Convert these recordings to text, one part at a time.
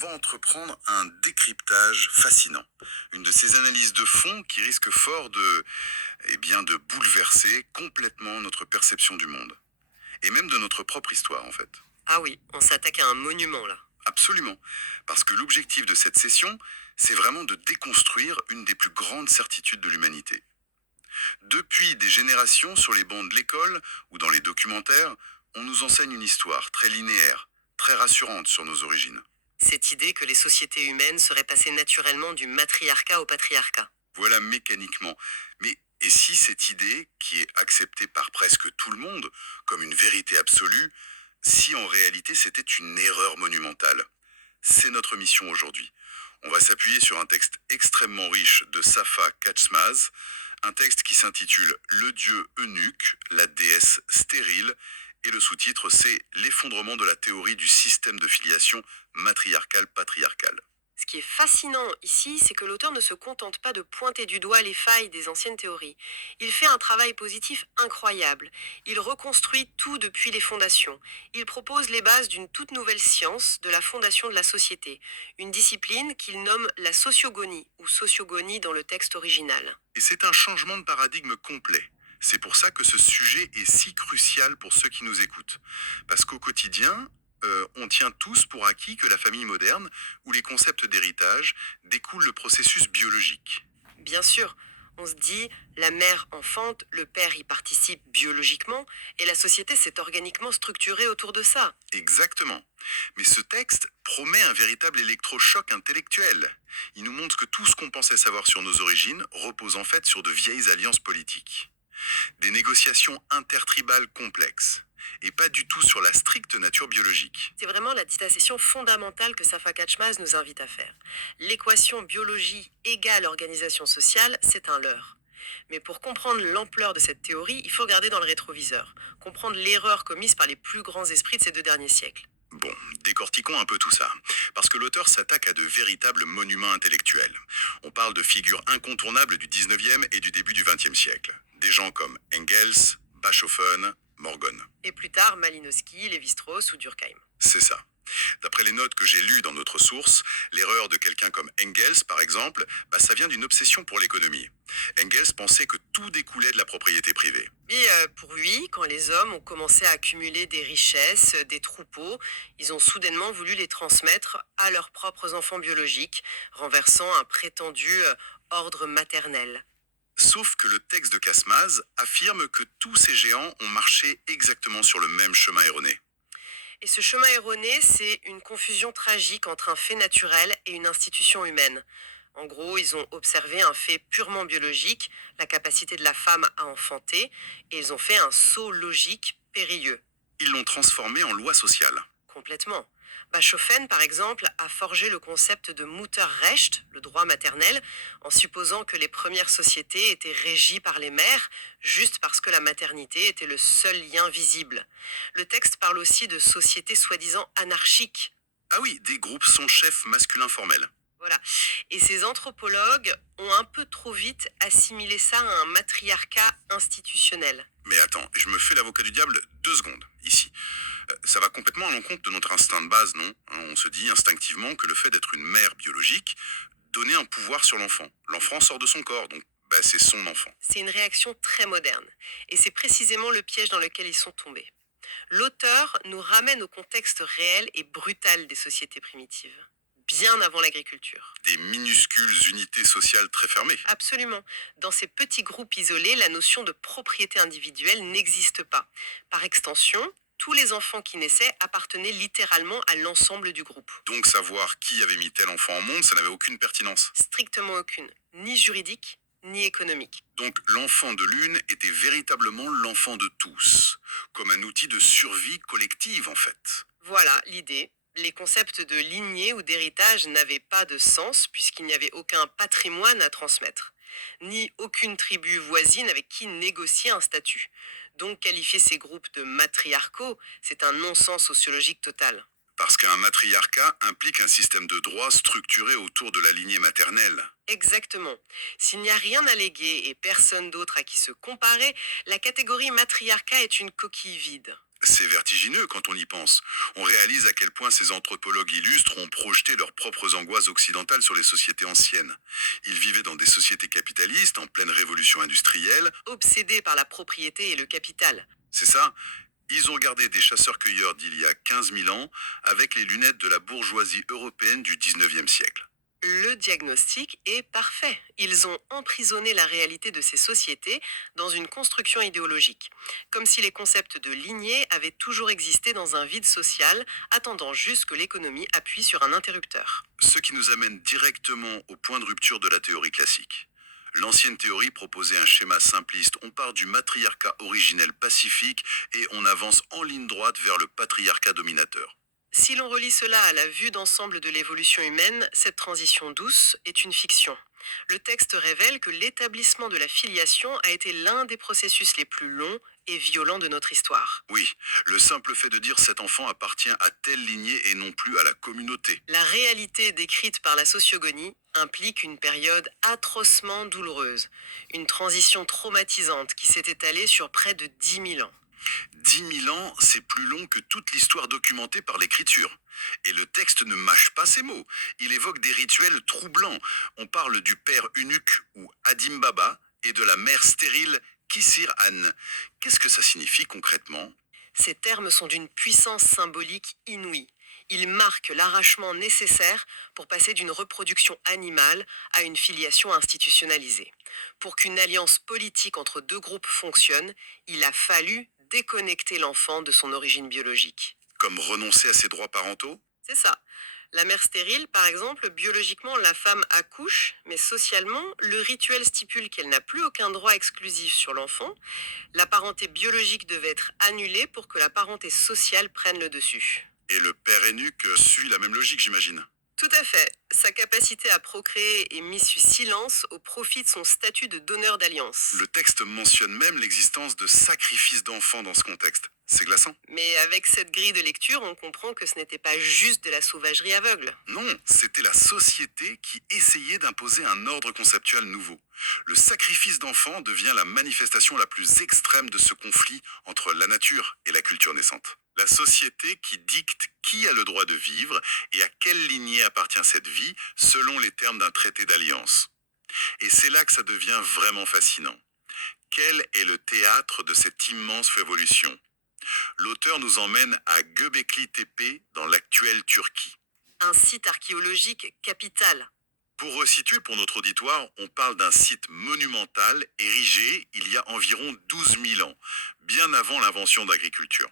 va entreprendre un décryptage fascinant. Une de ces analyses de fond qui risque fort de bouleverser complètement notre perception du monde. Et même de notre propre histoire, en fait. Ah oui, on s'attaque à un monument là. Absolument. Parce que l'objectif de cette session, c'est vraiment de déconstruire une des plus grandes certitudes de l'humanité. Depuis des générations sur les bancs de l'école ou dans les documentaires, on nous enseigne une histoire très linéaire, très rassurante sur nos origines. Cette idée que les sociétés humaines seraient passées naturellement du matriarcat au patriarcat. Voilà mécaniquement. Mais et si cette idée, qui est acceptée par presque tout le monde comme une vérité absolue, si en réalité c'était une erreur monumentale? C'est notre mission aujourd'hui. On va s'appuyer sur un texte extrêmement riche de Safa Kaczmaz, un texte qui s'intitule Le dieu eunuque, la déesse stérile, et le sous-titre c'est L'effondrement de la théorie du système de filiation matriarcal-patriarcal. Ce qui est fascinant ici, c'est que l'auteur ne se contente pas de pointer du doigt les failles des anciennes théories. Il fait un travail positif incroyable. Il reconstruit tout depuis les fondations. Il propose les bases d'une toute nouvelle science, de la fondation de la société, une discipline qu'il nomme la sociogonie, ou sociogonie dans le texte original. Et c'est un changement de paradigme complet. C'est pour ça que ce sujet est si crucial pour ceux qui nous écoutent. Parce qu'au quotidien, on tient tous pour acquis que la famille moderne, où les concepts d'héritage découlent le processus biologique. Bien sûr, on se dit, la mère enfante, le père y participe biologiquement, et la société s'est organiquement structurée autour de ça. Exactement. Mais ce texte promet un véritable électrochoc intellectuel. Il nous montre que tout ce qu'on pensait savoir sur nos origines repose en fait sur de vieilles alliances politiques. Des négociations intertribales complexes. Et pas du tout sur la stricte nature biologique. C'est vraiment la distinction fondamentale que Safa Kachmaz nous invite à faire. L'équation biologie égale organisation sociale, c'est un leurre. Mais pour comprendre l'ampleur de cette théorie, il faut regarder dans le rétroviseur, comprendre l'erreur commise par les plus grands esprits de ces 2 derniers siècles. Bon, décortiquons un peu tout ça. Parce que l'auteur s'attaque à de véritables monuments intellectuels. On parle de figures incontournables du 19e et du début du 20e siècle. Des gens comme Engels, Bachofen, Morgan. Et plus tard, Malinowski, Lévi-Strauss ou Durkheim. C'est ça. D'après les notes que j'ai lues dans notre source, l'erreur de quelqu'un comme Engels, par exemple, ça vient d'une obsession pour l'économie. Engels pensait que tout découlait de la propriété privée. Et pour lui, quand les hommes ont commencé à accumuler des richesses, des troupeaux, ils ont soudainement voulu les transmettre à leurs propres enfants biologiques, renversant un prétendu ordre maternel. Sauf que le texte de Casmaz affirme que tous ces géants ont marché exactement sur le même chemin erroné. Et ce chemin erroné, c'est une confusion tragique entre un fait naturel et une institution humaine. En gros, ils ont observé un fait purement biologique, la capacité de la femme à enfanter, et ils ont fait un saut logique périlleux. Ils l'ont transformé en loi sociale. Complètement. Bachofen, par exemple, a forgé le concept de Mutterrecht, le droit maternel, en supposant que les premières sociétés étaient régies par les mères, juste parce que la maternité était le seul lien visible. Le texte parle aussi de sociétés soi-disant anarchiques. Ah oui, des groupes sans chef masculin formel. Voilà. Et ces anthropologues ont un peu trop vite assimilé ça à un matriarcat institutionnel. Mais attends, je me fais l'avocat du diable 2 secondes, ici. Ça va complètement à l'encontre de notre instinct de base, non? On se dit instinctivement que le fait d'être une mère biologique donnait un pouvoir sur l'enfant. L'enfant sort de son corps, donc c'est son enfant. C'est une réaction très moderne. Et c'est précisément le piège dans lequel ils sont tombés. L'auteur nous ramène au contexte réel et brutal des sociétés primitives, bien avant l'agriculture. Des minuscules unités sociales très fermées. Absolument. Dans ces petits groupes isolés, la notion de propriété individuelle n'existe pas. Par extension, tous les enfants qui naissaient appartenaient littéralement à l'ensemble du groupe. Donc savoir qui avait mis tel enfant au monde, ça n'avait aucune pertinence. Strictement aucune, ni juridique, ni économique. Donc l'enfant de l'une était véritablement l'enfant de tous, comme un outil de survie collective en fait. Voilà l'idée. Les concepts de lignée ou d'héritage n'avaient pas de sens puisqu'il n'y avait aucun patrimoine à transmettre, ni aucune tribu voisine avec qui négocier un statut. Donc qualifier ces groupes de matriarcaux, c'est un non-sens sociologique total. Parce qu'un matriarcat implique un système de droit structuré autour de la lignée maternelle. Exactement. S'il n'y a rien à léguer et personne d'autre à qui se comparer, la catégorie matriarcat est une coquille vide. C'est vertigineux quand on y pense. On réalise à quel point ces anthropologues illustres ont projeté leurs propres angoisses occidentales sur les sociétés anciennes. Ils vivaient dans des sociétés capitalistes en pleine révolution industrielle, Obsédés par la propriété et le capital. c'est ça. Ils ont regardé des chasseurs-cueilleurs d'il y a 15 000 ans avec les lunettes de la bourgeoisie européenne du 19e siècle. Le diagnostic est parfait. Ils ont emprisonné la réalité de ces sociétés dans une construction idéologique, comme si les concepts de lignée avaient toujours existé dans un vide social, attendant juste que l'économie appuie sur un interrupteur. Ce qui nous amène directement au point de rupture de la théorie classique. L'ancienne théorie proposait un schéma simpliste. On part du matriarcat originel pacifique et on avance en ligne droite vers le patriarcat dominateur. Si l'on relie cela à la vue d'ensemble de l'évolution humaine, cette transition douce est une fiction. Le texte révèle que l'établissement de la filiation a été l'un des processus les plus longs et violents de notre histoire. Oui, le simple fait de dire cet enfant appartient à telle lignée et non plus à la communauté. La réalité décrite par la sociogonie implique une période atrocement douloureuse, une transition traumatisante qui s'est étalée sur près de 10 000 ans. 10 000 ans, c'est plus long que toute l'histoire documentée par l'écriture. Et le texte ne mâche pas ses mots. Il évoque des rituels troublants. On parle du père eunuque ou Adim Baba et de la mère stérile Kissir Anne. Qu'est-ce que ça signifie concrètement? Ces termes sont d'une puissance symbolique inouïe. Ils marquent l'arrachement nécessaire pour passer d'une reproduction animale à une filiation institutionnalisée. Pour qu'une alliance politique entre deux groupes fonctionne, il a fallu déconnecter l'enfant de son origine biologique. Comme renoncer à ses droits parentaux? C'est ça. La mère stérile, par exemple, biologiquement, la femme accouche, mais socialement, le rituel stipule qu'elle n'a plus aucun droit exclusif sur l'enfant. La parenté biologique devait être annulée pour que la parenté sociale prenne le dessus. Et le père eunuque suit la même logique, j'imagine. Tout à fait. Sa capacité à procréer est mise sous silence au profit de son statut de donneur d'alliance. Le texte mentionne même l'existence de sacrifices d'enfants dans ce contexte. C'est glaçant. Mais avec cette grille de lecture, on comprend que ce n'était pas juste de la sauvagerie aveugle. Non, c'était la société qui essayait d'imposer un ordre conceptuel nouveau. Le sacrifice d'enfants devient la manifestation la plus extrême de ce conflit entre la nature et la culture naissante. La société qui dicte qui a le droit de vivre et à quelle lignée appartient cette vie selon les termes d'un traité d'alliance. Et c'est là que ça devient vraiment fascinant. Quel est le théâtre de cette immense révolution? L'auteur nous emmène à Göbekli Tepe dans l'actuelle Turquie. Un site archéologique capital. Pour resituer pour notre auditoire, on parle d'un site monumental érigé il y a environ 12 000 ans, bien avant l'invention d'agriculture.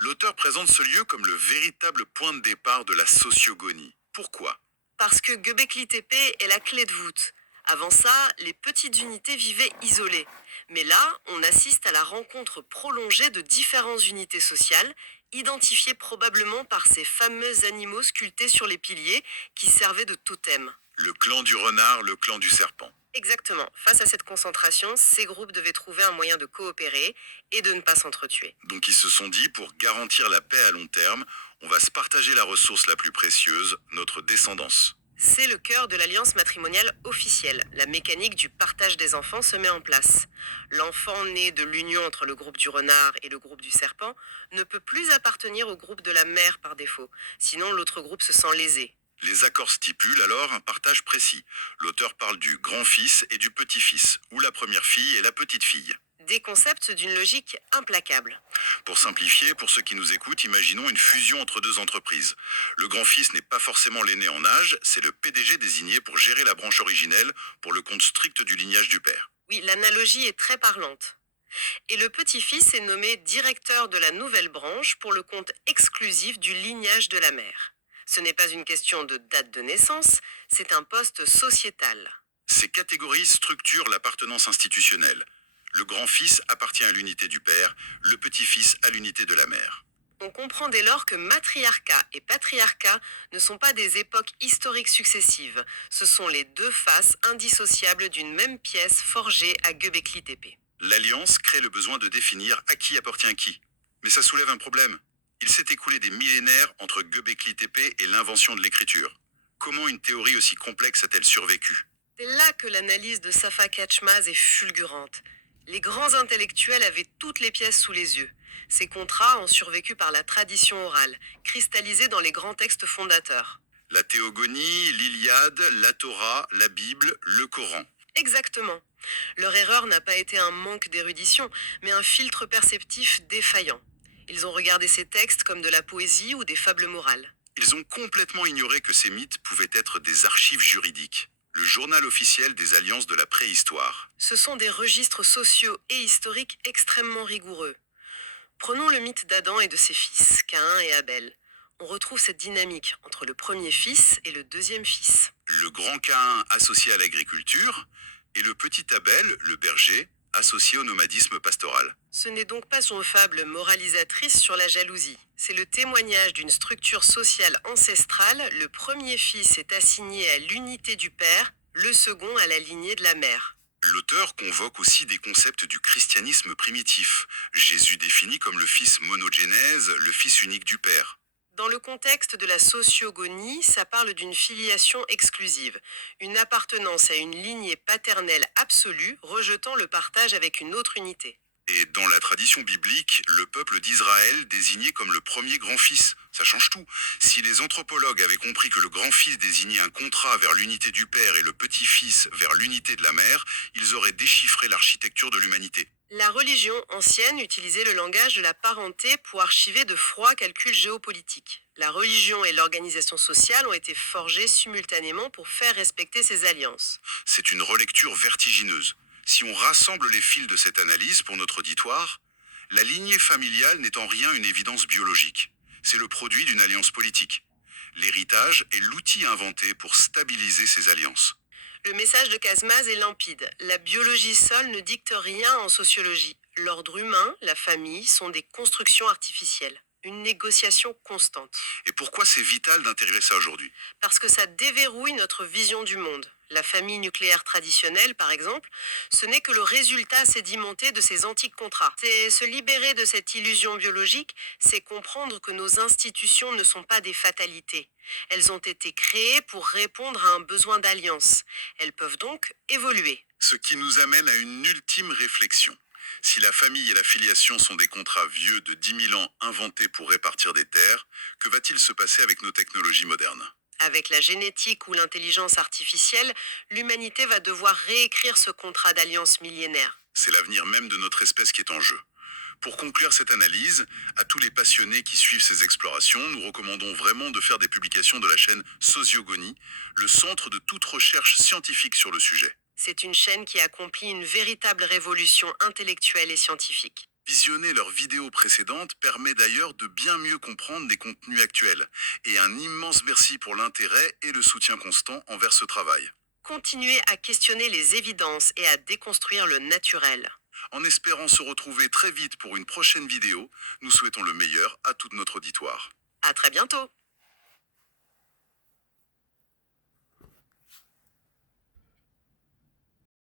L'auteur présente ce lieu comme le véritable point de départ de la sociogonie. Pourquoi? Parce que Göbekli Tepe est la clé de voûte. Avant ça, les petites unités vivaient isolées. Mais là, on assiste à la rencontre prolongée de différentes unités sociales, identifiées probablement par ces fameux animaux sculptés sur les piliers qui servaient de totem. Le clan du renard, le clan du serpent. Exactement. Face à cette concentration, ces groupes devaient trouver un moyen de coopérer et de ne pas s'entretuer. Donc ils se sont dit, pour garantir la paix à long terme, on va se partager la ressource la plus précieuse, notre descendance. C'est le cœur de l'alliance matrimoniale officielle. La mécanique du partage des enfants se met en place. L'enfant né de l'union entre le groupe du renard et le groupe du serpent ne peut plus appartenir au groupe de la mère par défaut, sinon l'autre groupe se sent lésé. Les accords stipulent alors un partage précis. L'auteur parle du grand-fils et du petit-fils, ou la première fille et la petite-fille. Des concepts d'une logique implacable. Pour simplifier, pour ceux qui nous écoutent, imaginons une fusion entre deux entreprises. Le grand-fils n'est pas forcément l'aîné en âge, c'est le PDG désigné pour gérer la branche originelle pour le compte strict du lignage du père. Oui, l'analogie est très parlante. Et le petit-fils est nommé directeur de la nouvelle branche pour le compte exclusif du lignage de la mère. Ce n'est pas une question de date de naissance, c'est un poste sociétal. Ces catégories structurent l'appartenance institutionnelle. Le grand-fils appartient à l'unité du père, le petit-fils à l'unité de la mère. On comprend dès lors que matriarcat et patriarcat ne sont pas des époques historiques successives. Ce sont les deux faces indissociables d'une même pièce forgée à Göbekli Tepe. L'alliance crée le besoin de définir à qui appartient qui. Mais ça soulève un problème. Il s'est écoulé des millénaires entre Göbekli Tepe et l'invention de l'écriture. Comment une théorie aussi complexe a-t-elle survécu? C'est là que l'analyse de Safa Kaczmaz est fulgurante. Les grands intellectuels avaient toutes les pièces sous les yeux. Ces contrats ont survécu par la tradition orale, cristallisée dans les grands textes fondateurs. La théogonie, l'Iliade, la Torah, la Bible, le Coran. Exactement. Leur erreur n'a pas été un manque d'érudition, mais un filtre perceptif défaillant. Ils ont regardé ces textes comme de la poésie ou des fables morales. Ils ont complètement ignoré que ces mythes pouvaient être des archives juridiques, le journal officiel des alliances de la préhistoire. Ce sont des registres sociaux et historiques extrêmement rigoureux. Prenons le mythe d'Adam et de ses fils, Caïn et Abel. On retrouve cette dynamique entre le premier fils et le deuxième fils. Le grand Caïn associé à l'agriculture et le petit Abel, le berger, associé au nomadisme pastoral. Ce n'est donc pas une fable moralisatrice sur la jalousie. C'est le témoignage d'une structure sociale ancestrale. Le premier fils est assigné à l'unité du père, le second à la lignée de la mère. L'auteur convoque aussi des concepts du christianisme primitif. Jésus défini comme le fils monogénèse, le fils unique du Père. Dans le contexte de la sociogonie, ça parle d'une filiation exclusive, une appartenance à une lignée paternelle absolue, rejetant le partage avec une autre unité. Et dans la tradition biblique, le peuple d'Israël désigné comme le premier grand-fils. Ça change tout. Si les anthropologues avaient compris que le grand-fils désignait un contrat vers l'unité du père et le petit-fils vers l'unité de la mère, ils auraient déchiffré l'architecture de l'humanité. La religion ancienne utilisait le langage de la parenté pour archiver de froids calculs géopolitiques. La religion et l'organisation sociale ont été forgées simultanément pour faire respecter ces alliances. C'est une relecture vertigineuse. Si on rassemble les fils de cette analyse pour notre auditoire, la lignée familiale n'est en rien une évidence biologique. C'est le produit d'une alliance politique. L'héritage est l'outil inventé pour stabiliser ces alliances. Le message de Casmaz est limpide. La biologie seule ne dicte rien en sociologie. L'ordre humain, la famille sont des constructions artificielles. Une négociation constante. Et pourquoi c'est vital d'intégrer ça aujourd'hui? Parce que ça déverrouille notre vision du monde. La famille nucléaire traditionnelle, par exemple, ce n'est que le résultat sédimenté de ces antiques contrats. C'est se libérer de cette illusion biologique, c'est comprendre que nos institutions ne sont pas des fatalités. Elles ont été créées pour répondre à un besoin d'alliance. Elles peuvent donc évoluer. Ce qui nous amène à une ultime réflexion. Si la famille et la filiation sont des contrats vieux de 10 000 ans inventés pour répartir des terres, que va-t-il se passer avec nos technologies modernes? Avec la génétique ou l'intelligence artificielle, l'humanité va devoir réécrire ce contrat d'alliance millénaire. C'est l'avenir même de notre espèce qui est en jeu. Pour conclure cette analyse, à tous les passionnés qui suivent ces explorations, nous recommandons vraiment de faire des publications de la chaîne Sociogonie, le centre de toute recherche scientifique sur le sujet. C'est une chaîne qui accomplit une véritable révolution intellectuelle et scientifique. Visionner leurs vidéos précédentes permet d'ailleurs de bien mieux comprendre des contenus actuels. Et un immense merci pour l'intérêt et le soutien constant envers ce travail. Continuez à questionner les évidences et à déconstruire le naturel. En espérant se retrouver très vite pour une prochaine vidéo, nous souhaitons le meilleur à tout notre auditoire. À très bientôt!